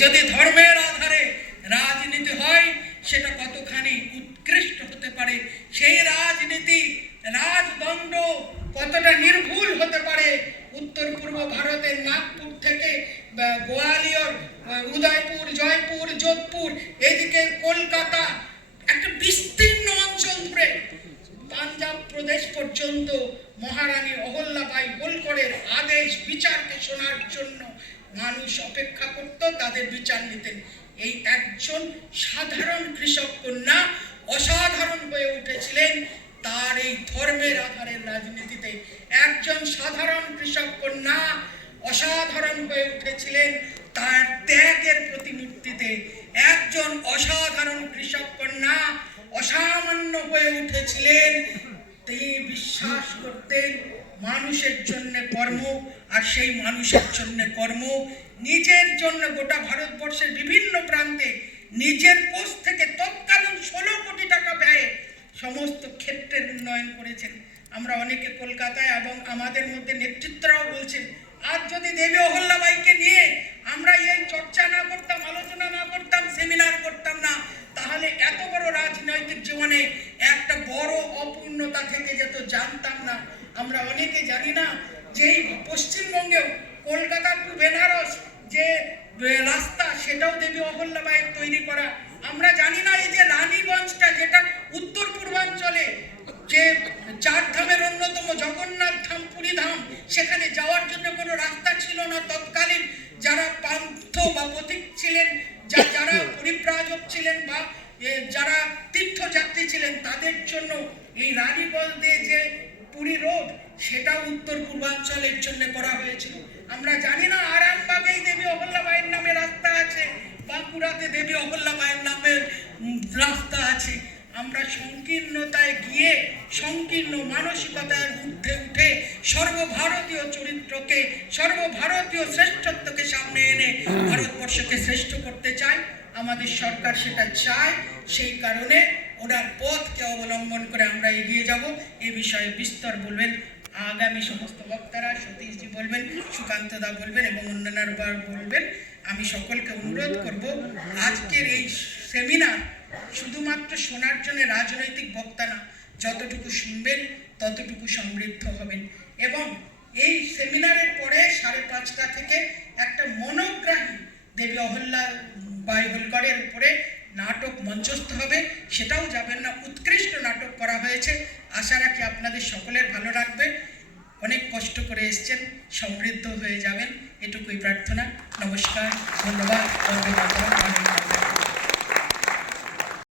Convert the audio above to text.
যদি ধর্মের আধারে রাজনীতি হয় সেটা কতখানি উৎকৃষ্ট হতে পারে, সেই রাজনীতি রাজদণ্ড কতটা নির্ভুল হতে পারে। উত্তর পূর্ব ভারতের নাগপুর থেকে গোয়ালিয়র, উদয়পুর, জয়পুর, যোধপুর, এদিকে কলকাতা, একটা বিস্তীর্ণ অঞ্চল ধরে পাঞ্জাব প্রদেশ পর্যন্ত মহারানী অহল্যাবাই হোলকরের আদেশ বিচারকে শোনার জন্য মানুষ অপেক্ষা করত, তাদের বিচার নিতেন। এই একজন সাধারণ কৃষক কন্যা অসাধারণ হয়ে উঠেছিলেন তার এই ধর্মের আধারের রাজনীতিতে। একজন সাধারণ কৃষক কন্যা অসাধারণ হয়ে উঠেছিলেন তার ত্যাগের প্রতিমূর্তিতে। একজন অসাধারণ কৃষক কন্যা অসামান্য হয়ে উঠেছিলেন, তিনি বিশ্বাস করতেন মানুষের জন্য কর্ম, আর সেই মানুষের জন্য কর্ম নিজের জন্য গোটা ভারতবর্ষের বিভিন্ন প্রান্তে নিজের কোষ থেকে তৎকালীন 16 কোটি টাকা ব্যয়ে সমস্ত ক্ষেত্রের উন্নয়ন করেছেন। আমরা অনেকে কলকাতায় এবং আমাদের মধ্যে নেতৃত্বরাও বলছেন, আর যদি দেবী অহল্যাবাইকে নিয়ে আমরা এই চর্চা না করতাম, আলোচনা না করতাম, সেমিনার করতাম না, তাহলে এত বড় রাজনৈতিক জীবনে একটা বড় অপূর্ণতা থেকে যেত, জানতাম না। আমরা অনেকে জানি না যে পশ্চিমবঙ্গেও কলকাতা টু বেনারস যে রাস্তা, সেটাও দেবী অহল্যাবাইয়ের তৈরি করা। আমরা জানি না এই যে রানীগঞ্জটা, যেটা উত্তর পূর্বাঞ্চলে যে 4 ধামের অন্যতম জগন্নাথ ধাম, পুরী ধাম, সেখানে যাওয়ার জন্য কোনো রাস্তা ছিল না। তৎকালীন যারা পান্থ বা পথিক ছিলেন, যারা পরিব্রাজক ছিলেন বা যারা তীর্থযাত্রী ছিলেন, তাদের জন্য এই রানীগঞ্জে যে পুরী রোড, সেটা উত্তর পূর্বাঞ্চলের জন্য করা হয়েছিল। আমরা জানি না আরামবাগেই দেবী অহল্যাবাইয়ের নামে রাস্তা আছে, বাঁকুড়াতে দেবী অহল্যাবাইয়ের নামের রাস্তা আছে। আমরা সংকীর্ণতায় গিয়ে সংকীর্ণ মানসিকতার ঊর্ধ্বে উঠে সর্বভারতীয় চরিত্রকে, সর্বভারতীয় শ্রেষ্ঠত্বকে সামনে এনে ভারতবর্ষকে শ্রেষ্ঠ করতে চাই। আমাদের সরকার সেটা চায়, সেই কারণে ওনার পথকে অবলম্বন করে আমরা এগিয়ে যাব। এ বিষয়ে বিস্তর বলবেন আগামী সমস্ত বক্তারা, সতীশজি বলবেন, সুকান্তদা বলবেন এবং অন্যান্যরা বলবেন। আমি সকলকে অনুরোধ করব, আজকের এই সেমিনার শুধুমাত্র শোনার জন্য রাজনৈতিক বক্তা না, যতটুকু শুনবেন ততটুকু সমৃদ্ধ হবেন। এবং এই সেমিনারের পরে 5:30 থেকে একটা মনোগ্রাহী দেবী অহল্যাবাই হোলকরের উপরে নাটক মঞ্চস্থ হবে, সেটাও যাবেন না। উৎকৃষ্ট নাটক করা হয়েছে, আশা রাখি আপনাদের সকলের ভালো লাগবে। অনেক কষ্ট করে এসছেন, সমৃদ্ধ হয়ে যাবেন, এটুকুই প্রার্থনা। নমস্কার, ধন্যবাদ।